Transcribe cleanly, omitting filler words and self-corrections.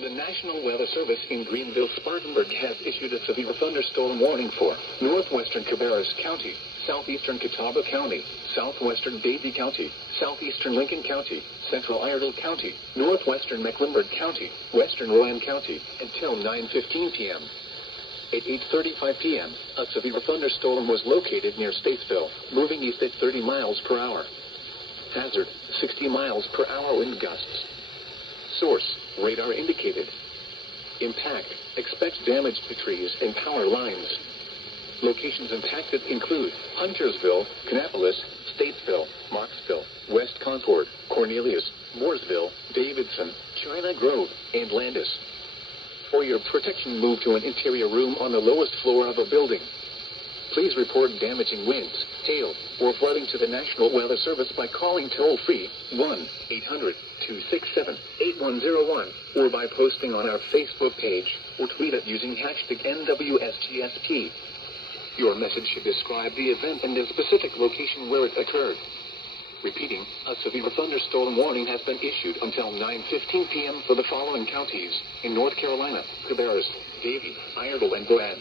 The National Weather Service in Greenville-Spartanburg has issued a severe thunderstorm warning for northwestern Cabarrus County, southeastern Catawba County, southwestern Davie County, southeastern Lincoln County, central Iredell County, northwestern Mecklenburg County, western Rowan County, until 9:15 p.m. At 8:35 p.m., a severe thunderstorm was located near Statesville, moving east at 30 miles per hour. Hazard, 60 miles per hour wind gusts. Source, radar indicated. Impact, expect damage to trees and power lines. Locations impacted include Huntersville, Kannapolis, Statesville, Moxville, West Concord, Cornelius, Mooresville, Davidson, China Grove, and Landis. For your protection, move to an interior room on the lowest floor of a building. Please report damaging winds, hail, or flooding to the National Weather Service by calling toll-free 1-800-267-8101 or by posting on our Facebook page or tweet it using hashtag NWSGSP. Your message should describe the event and the specific location where it occurred. Repeating, a severe thunderstorm warning has been issued until 9:15 p.m. for the following counties in North Carolina: Cabarrus, Davie, Iredell, and Brad.